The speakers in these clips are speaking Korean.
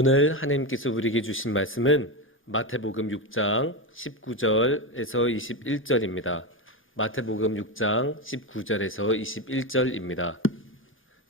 오늘 하나님께서 우리에게 주신 말씀은 마태복음 6장 19절에서 21절입니다. 마태복음 6장 19절에서 21절입니다.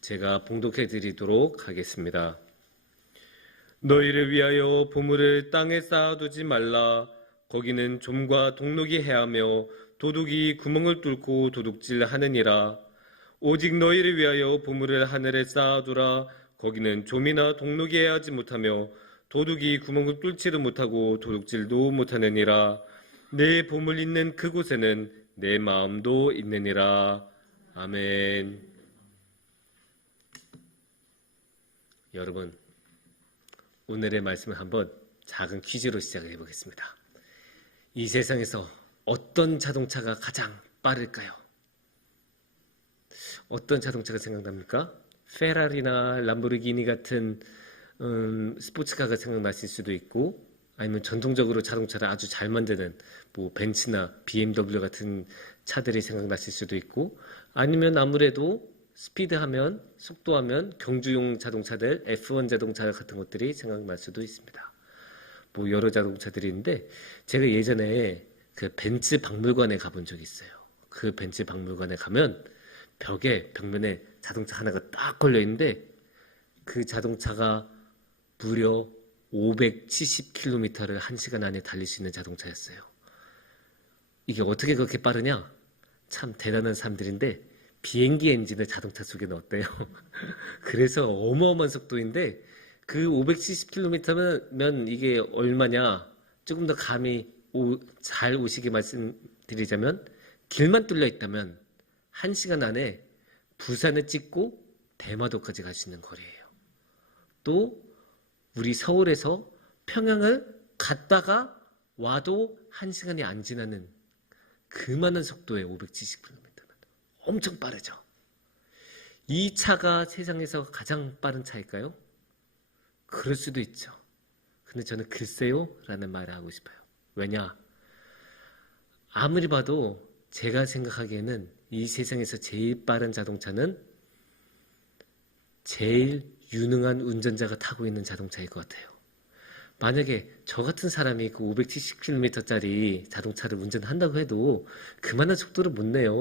제가 봉독해 드리도록 하겠습니다. 너희를 위하여 보물을 땅에 쌓아두지 말라. 거기는 좀과 동록이 해하며 도둑이 구멍을 뚫고 도둑질하느니라. 오직 너희를 위하여 보물을 하늘에 쌓아두라. 거기는 좀이나 동록이 해하지 못하며 도둑이 구멍을 뚫지를 못하고 도둑질도 못하느니라. 내 보물 있는 그곳에는 내 마음도 있느니라. 아멘. 여러분, 오늘의 말씀을 한번 작은 퀴즈로 시작을 해보겠습니다. 이 세상에서 어떤 자동차가 가장 빠를까요? 어떤 자동차가 생각납니까? 페라리나 람보르기니 같은 스포츠카가 생각나실 수도 있고, 아니면 전통적으로 자동차를 아주 잘 만드는 벤츠나 BMW 같은 차들이 생각나실 수도 있고, 아니면 아무래도 스피드하면, 속도하면 경주용 자동차들, F1 자동차 같은 것들이 생각날 수도 있습니다. 여러 자동차들이 있는데, 제가 예전에 그 벤츠 박물관에 가본 적이 있어요. 그 벤츠 박물관에 가면 벽면에 자동차 하나가 딱 걸려 있는데, 그 자동차가 무려 570km를 1시간 안에 달릴 수 있는 자동차였어요. 이게 어떻게 그렇게 빠르냐? 참 대단한 사람들인데, 비행기 엔진을 자동차 속에 넣었대요. 그래서 어마어마한 속도인데, 그 570km면 이게 얼마냐? 조금 더 감이 잘 오시게 말씀드리자면, 길만 뚫려 있다면 1시간 안에 부산을 찍고 대마도까지 갈 수 있는 거리예요. 또 우리 서울에서 평양을 갔다가 와도 1시간이 안 지나는 그 많은 속도의 570km면 엄청 빠르죠. 이 차가 세상에서 가장 빠른 차일까요? 그럴 수도 있죠. 근데 저는 글쎄요 라는 말을 하고 싶어요. 왜냐? 아무리 봐도 제가 생각하기에는 이 세상에서 제일 빠른 자동차는 제일 유능한 운전자가 타고 있는 자동차일 것 같아요. 만약에 저 같은 사람이 그 570km짜리 자동차를 운전한다고 해도 그만한 속도를 못 내요.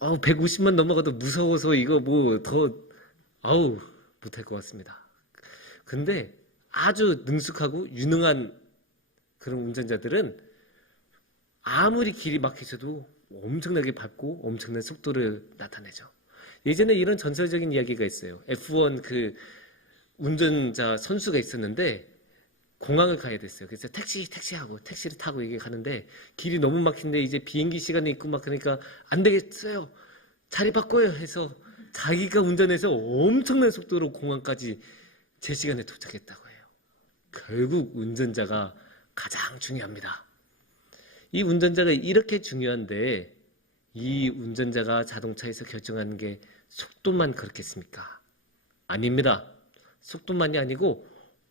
150만 넘어가도 무서워서 이거 못할 것 같습니다. 근데 아주 능숙하고 유능한 그런 운전자들은 아무리 길이 막히셔도 엄청나게 밟고 엄청난 속도를 나타내죠. 예전에 이런 전설적인 이야기가 있어요. F1 그 운전자 선수가 있었는데 공항을 가야 됐어요. 그래서 택시하고 택시를 타고 이게 가는데 길이 너무 막힌데 이제 비행기 시간이 있고 막 그러니까 안 되겠어요. 자리 바꿔요 해서 자기가 운전해서 엄청난 속도로 공항까지 제 시간에 도착했다고 해요. 결국 운전자가 가장 중요합니다. 이 운전자가 이렇게 중요한데 이 운전자가 자동차에서 결정하는 게 속도만 그렇겠습니까? 아닙니다. 속도만이 아니고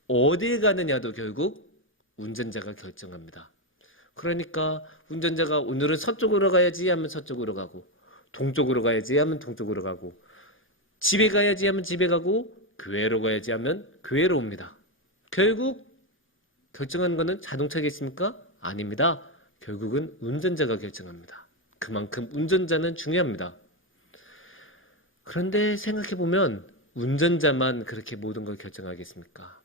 어디에 가느냐도 결국 운전자가 결정합니다. 그러니까 운전자가 오늘은 서쪽으로 가야지 하면 서쪽으로 가고, 동쪽으로 가야지 하면 동쪽으로 가고, 집에 가야지 하면 집에 가고, 교회로 가야지 하면 교회로 옵니다. 결국 결정하는 것은 자동차겠습니까? 아닙니다. 결국은 운전자가 결정합니다. 그만큼 운전자는 중요합니다. 그런데 생각해보면 운전자만 그렇게 모든 걸 결정하겠습니까?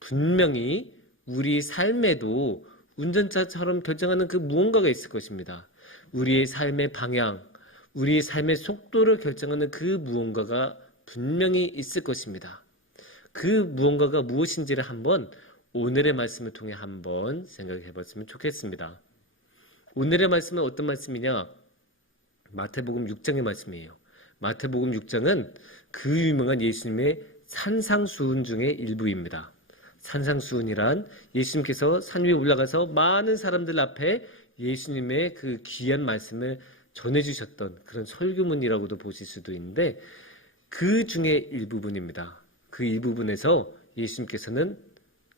분명히 우리 삶에도 운전자처럼 결정하는 그 무언가가 있을 것입니다. 우리의 삶의 방향, 우리의 삶의 속도를 결정하는 그 무언가가 분명히 있을 것입니다. 그 무언가가 무엇인지를 한번 오늘의 말씀을 통해 한번 생각해 봤으면 좋겠습니다. 오늘의 말씀은 어떤 말씀이냐? 마태복음 6장의 말씀이에요. 마태복음 6장은 그 유명한 예수님의 산상수훈 중의 일부입니다. 산상수훈이란 예수님께서 산 위에 올라가서 많은 사람들 앞에 예수님의 그 귀한 말씀을 전해주셨던 그런 설교문이라고도 보실 수도 있는데, 그 중에 일부분입니다. 그 일부분에서 예수님께서는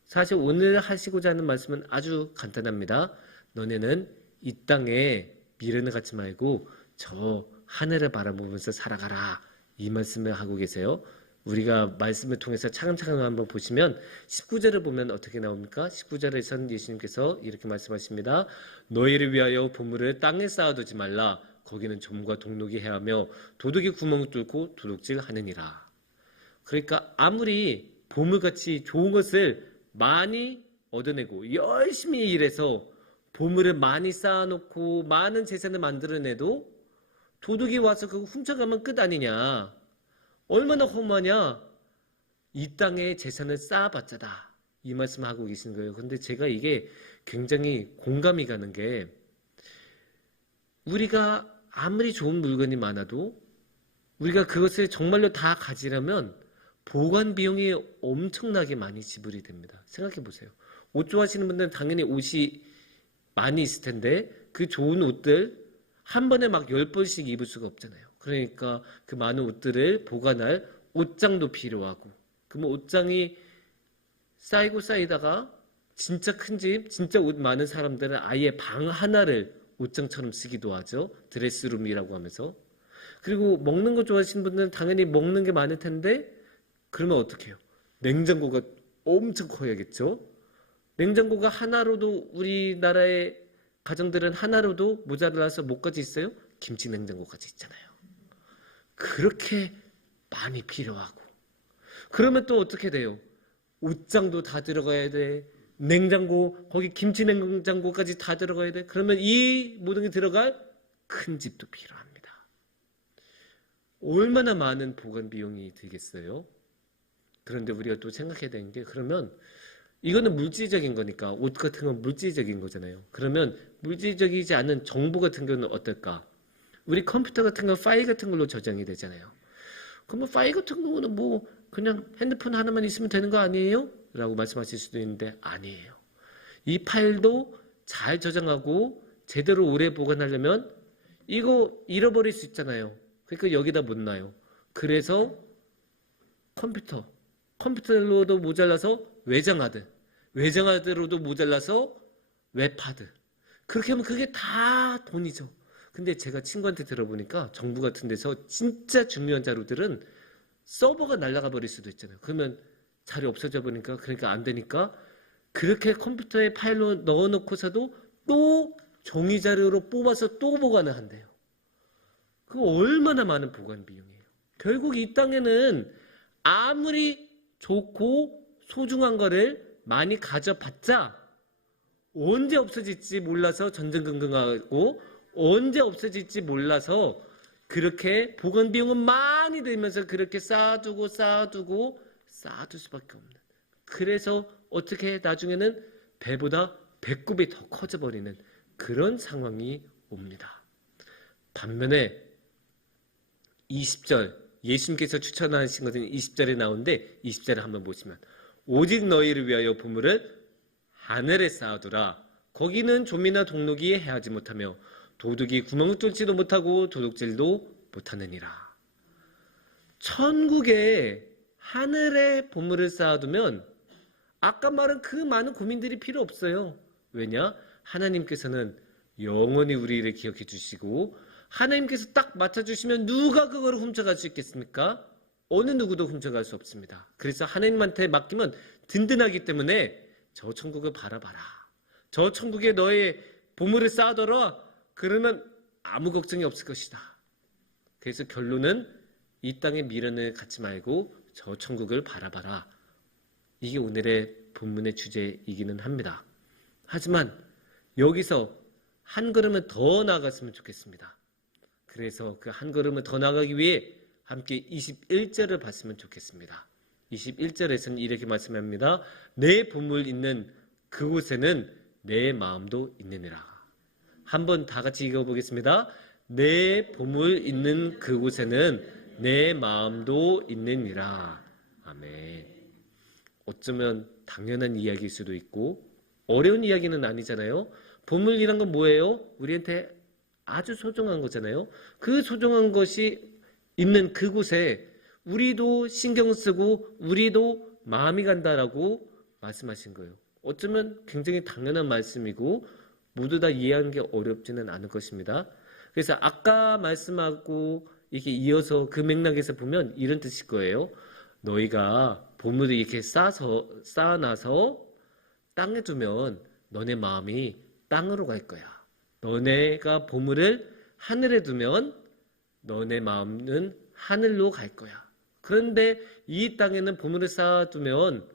사실 오늘 하시고자 하는 말씀은 아주 간단합니다. 너네는 이 땅에 미련을 갖지 말고 저 하늘을 바라보면서 살아가라, 이 말씀을 하고 계세요. 우리가 말씀을 통해서 차근차근 한번 보시면 19절을 보면 어떻게 나옵니까? 19절에서는 예수님께서 이렇게 말씀하십니다. 너희를 위하여 보물을 땅에 쌓아두지 말라. 거기는 좀과 동록이 해하며 도둑이 구멍을 뚫고 도둑질하느니라. 그러니까 아무리 보물같이 좋은 것을 많이 얻어내고 열심히 일해서 보물을 많이 쌓아놓고 많은 재산을 만들어내도 도둑이 와서 그거 훔쳐가면 끝 아니냐. 얼마나 허무하냐. 이 땅에 재산을 쌓아봤자다. 이 말씀을 하고 계신 거예요. 근데 제가 이게 굉장히 공감이 가는 게 우리가 아무리 좋은 물건이 많아도 우리가 그것을 정말로 다 가지려면 보관 비용이 엄청나게 많이 지불이 됩니다. 생각해 보세요. 옷 좋아하시는 분들은 당연히 옷이 많이 있을 텐데 그 좋은 옷들 한 번에 막 10벌씩 입을 수가 없잖아요. 그러니까 그 많은 옷들을 보관할 옷장도 필요하고 그러면 옷장이 쌓이고 쌓이다가 진짜 큰 집, 진짜 옷 많은 사람들은 아예 방 하나를 옷장처럼 쓰기도 하죠. 드레스룸이라고 하면서. 그리고 먹는 거 좋아하시는 분들은 당연히 먹는 게 많을 텐데 그러면 어떻게 해요? 냉장고가 엄청 커야겠죠. 냉장고가 하나로도 우리나라의 가정들은 하나로도 모자라서 뭐까지 있어요? 김치 냉장고까지 있잖아요. 그렇게 많이 필요하고 그러면 또 어떻게 돼요? 옷장도 다 들어가야 돼. 냉장고, 거기 김치 냉장고까지 다 들어가야 돼. 그러면 이 모든 게 들어갈 큰 집도 필요합니다. 얼마나 많은 보관 비용이 들겠어요? 그런데 우리가 또 생각해야 되는 게 그러면 이거는 물질적인 거니까 옷 같은 건 물질적인 거잖아요. 그러면 물질적이지 않은 정보 같은 경우는 어떨까? 우리 컴퓨터 같은 건 파일 같은 걸로 저장이 되잖아요. 그러면 파일 같은 경우는 뭐 그냥 핸드폰 하나만 있으면 되는 거 아니에요? 라고 말씀하실 수도 있는데 아니에요. 이 파일도 잘 저장하고 제대로 오래 보관하려면 이거 잃어버릴 수 있잖아요. 그러니까 여기다 못 놔요. 그래서 컴퓨터로도 모자라서 외장하드로도 모자라서 웹하드. 그렇게 하면 그게 다 돈이죠. 근데 제가 친구한테 들어보니까 정부 같은 데서 진짜 중요한 자료들은 서버가 날아가 버릴 수도 있잖아요. 그러면 자료 없어져 버리니까 그러니까 안 되니까 그렇게 컴퓨터에 파일로 넣어놓고서도 또 종이 자료로 뽑아서 또 보관을 한대요. 그거 얼마나 많은 보관 비용이에요. 결국 이 땅에는 아무리 좋고 소중한 거를 많이 가져봤자 언제 없어질지 몰라서 전전긍긍하고 언제 없어질지 몰라서 그렇게 보관 비용은 많이 들면서 그렇게 쌓아두고 쌓아둘 수밖에 없는. 그래서 어떻게 나중에는 배보다 배꼽이 더 커져버리는 그런 상황이 옵니다. 반면에 20절 예수님께서 추천하신 것은 20절에 나오는데 20절을 한번 보시면 오직 너희를 위하여 보물을 하늘에 쌓아두라. 거기는 좀이나 동록이 해하지 못하며 도둑이 구멍을 뚫지도 못하고 도둑질도 못하느니라. 천국에 하늘에 보물을 쌓아두면 아까 말한 그 많은 고민들이 필요 없어요. 왜냐? 하나님께서는 영원히 우리를 기억해 주시고 하나님께서 딱 맡아주시면 누가 그걸 훔쳐갈 수 있겠습니까? 어느 누구도 훔쳐갈 수 없습니다. 그래서 하나님한테 맡기면 든든하기 때문에 저 천국을 바라봐라. 저 천국에 너의 보물을 쌓아둬라. 그러면 아무 걱정이 없을 것이다. 그래서 결론은 이 땅의 미련을 갖지 말고 저 천국을 바라봐라. 이게 오늘의 본문의 주제이기는 합니다. 하지만 여기서 한 걸음은 더 나아갔으면 좋겠습니다. 그래서 그 한 걸음을 더 나가기 위해 함께 21절을 봤으면 좋겠습니다. 21절에서는 이렇게 말씀합니다. 내 보물 있는 그곳에는 내 마음도 있느니라. 한번 다 같이 읽어보겠습니다. 내 보물 있는 그곳에는 내 마음도 있느니라. 아멘. 어쩌면 당연한 이야기일 수도 있고 어려운 이야기는 아니잖아요. 보물이란 건 뭐예요? 우리한테 아주 소중한 거잖아요. 그 소중한 것이 있는 그곳에 우리도 신경 쓰고 우리도 마음이 간다라고 말씀하신 거예요. 어쩌면 굉장히 당연한 말씀이고 모두 다 이해하는 게 어렵지는 않을 것입니다. 그래서 아까 말씀하고 이렇게 이어서 그 맥락에서 보면 이런 뜻일 거예요. 너희가 보물을 이렇게 쌓아놔서 땅에 두면 너네 마음이 땅으로 갈 거야. 너네가 보물을 하늘에 두면 너네 마음은 하늘로 갈 거야. 그런데 이 땅에는 보물을 쌓아두면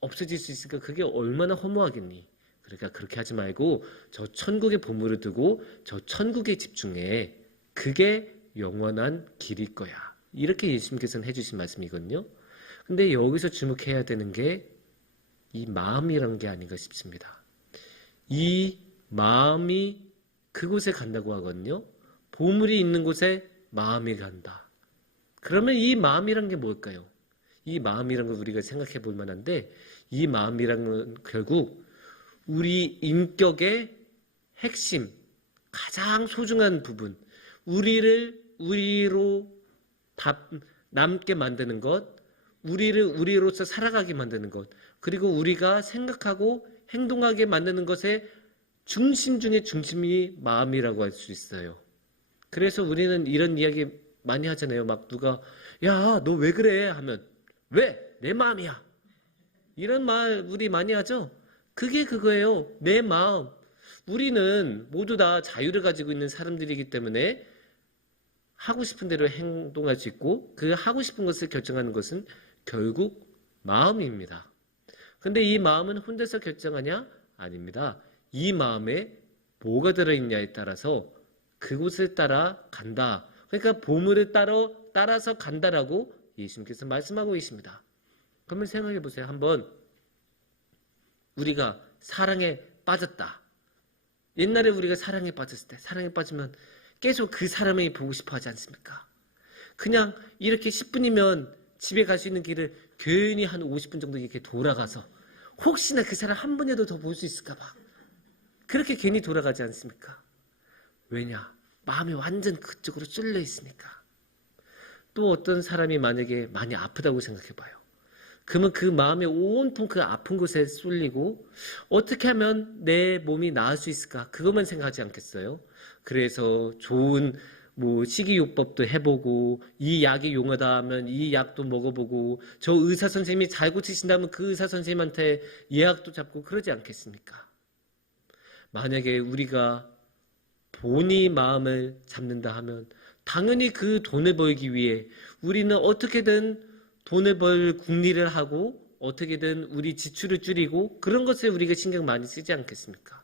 없어질 수 있으니까 그게 얼마나 허무하겠니? 그러니까 그렇게 하지 말고 저 천국의 보물을 두고 저 천국에 집중해. 그게 영원한 길일 거야. 이렇게 예수님께서는 해주신 말씀이거든요. 근데 여기서 주목해야 되는 게 이 마음이라는 게 아닌가 싶습니다. 이 마음이 그곳에 간다고 하거든요. 보물이 있는 곳에 마음이 간다. 그러면 이 마음이란 게 뭘까요? 이 마음이란 걸 우리가 생각해 볼 만한데 이 마음이란 건 결국 우리 인격의 핵심, 가장 소중한 부분, 우리로 남게 만드는 것, 우리를 우리로서 살아가게 만드는 것, 그리고 우리가 생각하고 행동하게 만드는 것의 중심 중에 중심이 마음이라고 할 수 있어요. 그래서 우리는 이런 이야기 많이 하잖아요. 막 누가 야, 너 왜 그래? 하면 왜? 내 마음이야. 이런 말 우리 많이 하죠. 그게 그거예요. 내 마음. 우리는 모두 다 자유를 가지고 있는 사람들이기 때문에 하고 싶은 대로 행동할 수 있고 그 하고 싶은 것을 결정하는 것은 결국 마음입니다. 근데 이 마음은 혼자서 결정하냐? 아닙니다. 이 마음에 뭐가 들어있냐에 따라서 그곳을 따라 간다. 그러니까 보물을 따라서 간다라고 예수님께서 말씀하고 계십니다. 그러면 생각해 보세요. 한번 우리가 사랑에 빠졌다. 옛날에 우리가 사랑에 빠졌을 때 사랑에 빠지면 계속 그 사람이 보고 싶어 하지 않습니까? 그냥 이렇게 10분이면 집에 갈 수 있는 길을 괜히 한 50분 정도 이렇게 돌아가서 혹시나 그 사람 한 번이라도 더 볼 수 있을까 봐 그렇게 괜히 돌아가지 않습니까? 왜냐? 마음이 완전 그쪽으로 쏠려 있으니까. 또 어떤 사람이 만약에 많이 아프다고 생각해 봐요. 그러면 그 마음에 온통 그 아픈 곳에 쏠리고 어떻게 하면 내 몸이 나을 수 있을까? 그것만 생각하지 않겠어요? 그래서 좋은 식이요법도 해보고 이 약이 용하다 하면 이 약도 먹어보고 저 의사 선생님이 잘 고치신다면 그 의사 선생님한테 예약도 잡고 그러지 않겠습니까? 만약에 우리가 돈이 마음을 잡는다 하면 당연히 그 돈을 벌기 위해 우리는 어떻게든 돈을 벌 궁리를 하고 어떻게든 우리 지출을 줄이고 그런 것에 우리가 신경 많이 쓰지 않겠습니까?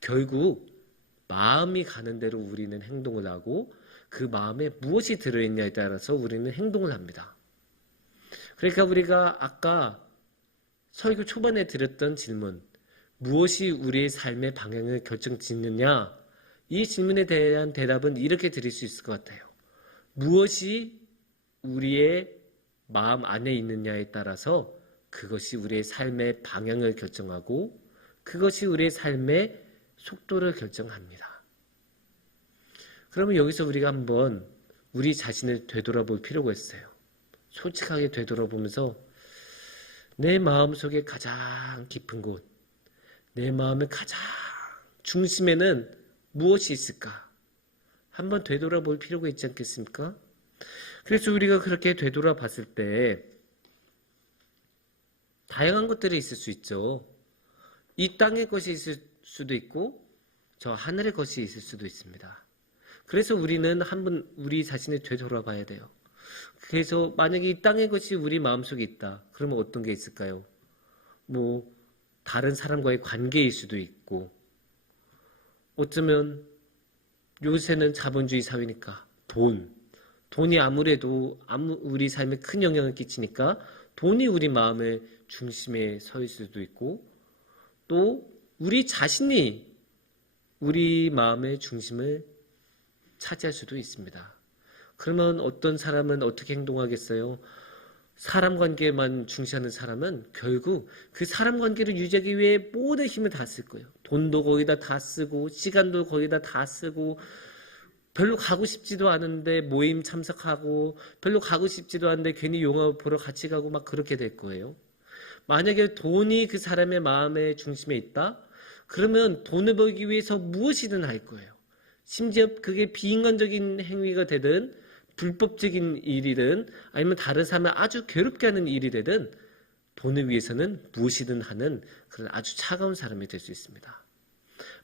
결국 마음이 가는 대로 우리는 행동을 하고 그 마음에 무엇이 들어있냐에 따라서 우리는 행동을 합니다. 그러니까 우리가 아까 설교 초반에 드렸던 질문, 무엇이 우리의 삶의 방향을 결정짓느냐? 이 질문에 대한 대답은 이렇게 드릴 수 있을 것 같아요. 무엇이 우리의 마음 안에 있느냐에 따라서 그것이 우리의 삶의 방향을 결정하고 그것이 우리의 삶의 속도를 결정합니다. 그러면 여기서 우리가 한번 우리 자신을 되돌아볼 필요가 있어요. 솔직하게 되돌아보면서 내 마음속에 가장 깊은 곳, 내 마음의 가장 중심에는 무엇이 있을까? 한번 되돌아볼 필요가 있지 않겠습니까? 그래서 우리가 그렇게 되돌아봤을 때 다양한 것들이 있을 수 있죠. 이 땅의 것이 있을 수도 있고 저 하늘의 것이 있을 수도 있습니다. 그래서 우리는 한번 우리 자신을 되돌아봐야 돼요. 그래서 만약에 이 땅의 것이 우리 마음속에 있다. 그러면 어떤 게 있을까요? 다른 사람과의 관계일 수도 있고 어쩌면 요새는 자본주의 사회니까 돈이 아무래도 우리 삶에 큰 영향을 끼치니까 돈이 우리 마음의 중심에 서 있을 수도 있고 또 우리 자신이 우리 마음의 중심을 차지할 수도 있습니다. 그러면 어떤 사람은 어떻게 행동하겠어요? 사람 관계만 중시하는 사람은 결국 그 사람 관계를 유지하기 위해 모든 힘을 다 쓸 거예요. 돈도 거기다 다 쓰고 시간도 거기다 다 쓰고 별로 가고 싶지도 않은데 모임 참석하고 별로 가고 싶지도 않은데 괜히 영화 보러 같이 가고 막 그렇게 될 거예요. 만약에 돈이 그 사람의 마음의 중심에 있다? 그러면 돈을 벌기 위해서 무엇이든 할 거예요. 심지어 그게 비인간적인 행위가 되든 불법적인 일이든 아니면 다른 사람을 아주 괴롭게 하는 일이 되든 돈을 위해서는 무엇이든 하는 그런 아주 차가운 사람이 될 수 있습니다.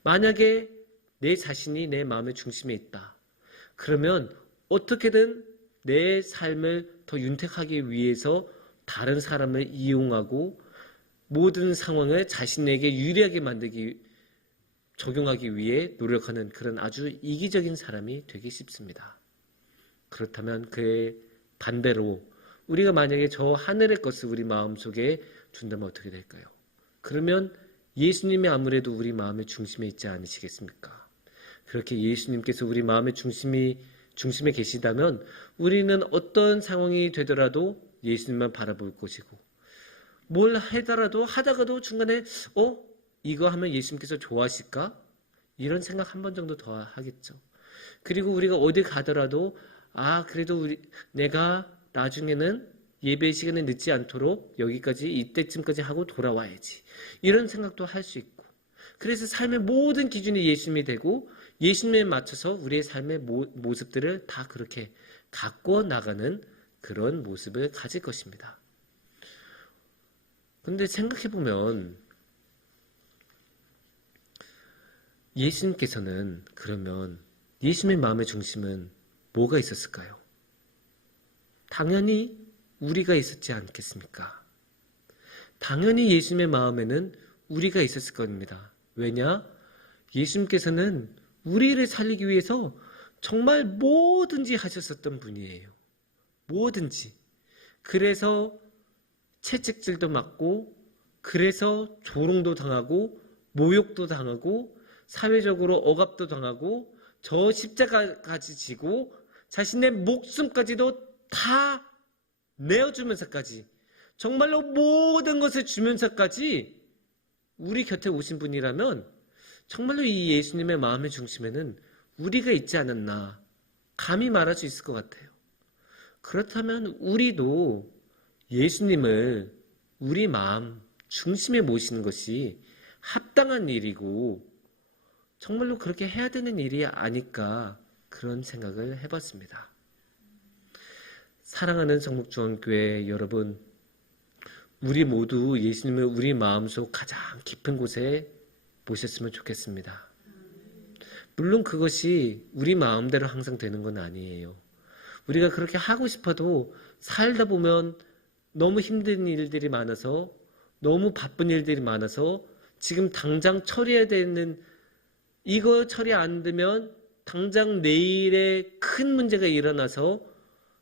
만약에 내 자신이 내 마음의 중심에 있다. 그러면 어떻게든 내 삶을 더 윤택하기 위해서 다른 사람을 이용하고 모든 상황을 자신에게 유리하게 적용하기 위해 노력하는 그런 아주 이기적인 사람이 되기 쉽습니다. 그렇다면 그의 반대로 우리가 만약에 저 하늘의 것을 우리 마음속에 둔다면 어떻게 될까요? 그러면 예수님이 아무래도 우리 마음의 중심에 있지 않으시겠습니까? 그렇게 예수님께서 우리 마음의 중심에 계시다면 우리는 어떤 상황이 되더라도 예수님만 바라볼 것이고 뭘 하다가도 중간에 이거 하면 예수님께서 좋아하실까? 이런 생각 한 번 정도 더 하겠죠. 그리고 우리가 어디 가더라도 그래도 내가 나중에는 예배 시간에 늦지 않도록 여기까지 이때쯤까지 하고 돌아와야지. 이런 생각도 할 수 있고. 그래서 삶의 모든 기준이 예수님이 되고 예수님에 맞춰서 우리의 삶의 모습들을 다 그렇게 가꿔 나가는 그런 모습을 가질 것입니다. 근데 생각해보면 예수님께서는 그러면 예수님의 마음의 중심은 뭐가 있었을까요? 당연히 우리가 있었지 않겠습니까? 당연히 예수님의 마음에는 우리가 있었을 겁니다. 왜냐? 예수님께서는 우리를 살리기 위해서 정말 뭐든지 하셨었던 분이에요. 뭐든지. 그래서 채찍질도 맞고, 그래서 조롱도 당하고, 모욕도 당하고, 사회적으로 억압도 당하고, 저 십자가까지 지고, 자신의 목숨까지도 다 내어주면서까지, 정말로 모든 것을 주면서까지 우리 곁에 오신 분이라면 정말로 이 예수님의 마음의 중심에는 우리가 있지 않았나 감히 말할 수 있을 것 같아요. 그렇다면 우리도 예수님을 우리 마음 중심에 모시는 것이 합당한 일이고 정말로 그렇게 해야 되는 일이 아닐까 그런 생각을 해봤습니다. 사랑하는 성목중앙교회 여러분, 우리 모두 예수님을 우리 마음속 가장 깊은 곳에 모셨으면 좋겠습니다. 물론 그것이 우리 마음대로 항상 되는 건 아니에요. 우리가 그렇게 하고 싶어도 살다 보면 너무 힘든 일들이 많아서, 너무 바쁜 일들이 많아서 지금 당장 처리해야 되는, 이거 처리 안 되면 당장 내일에 큰 문제가 일어나서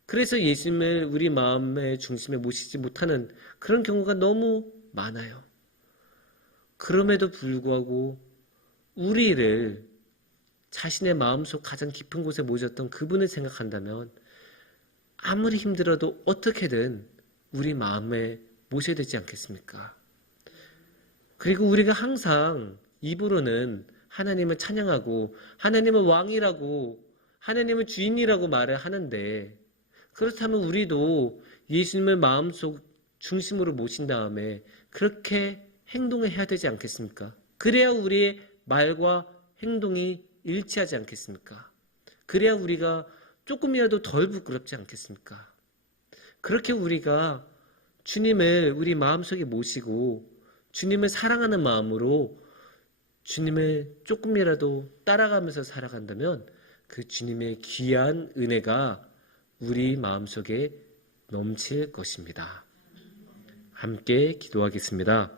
그래서 예수님을 우리 마음의 중심에 모시지 못하는 그런 경우가 너무 많아요. 그럼에도 불구하고 우리를 자신의 마음속 가장 깊은 곳에 모셨던 그분을 생각한다면 아무리 힘들어도 어떻게든 우리 마음에 모셔야 되지 않겠습니까? 그리고 우리가 항상 입으로는 하나님을 찬양하고 하나님은 왕이라고 하나님은 주인이라고 말을 하는데, 그렇다면 우리도 예수님을 마음속 중심으로 모신 다음에 그렇게 행동을 해야 되지 않겠습니까? 그래야 우리의 말과 행동이 일치하지 않겠습니까? 그래야 우리가 조금이라도 덜 부끄럽지 않겠습니까? 그렇게 우리가 주님을 우리 마음속에 모시고 주님을 사랑하는 마음으로 주님을 조금이라도 따라가면서 살아간다면 그 주님의 귀한 은혜가 우리 마음속에 넘칠 것입니다. 함께 기도하겠습니다.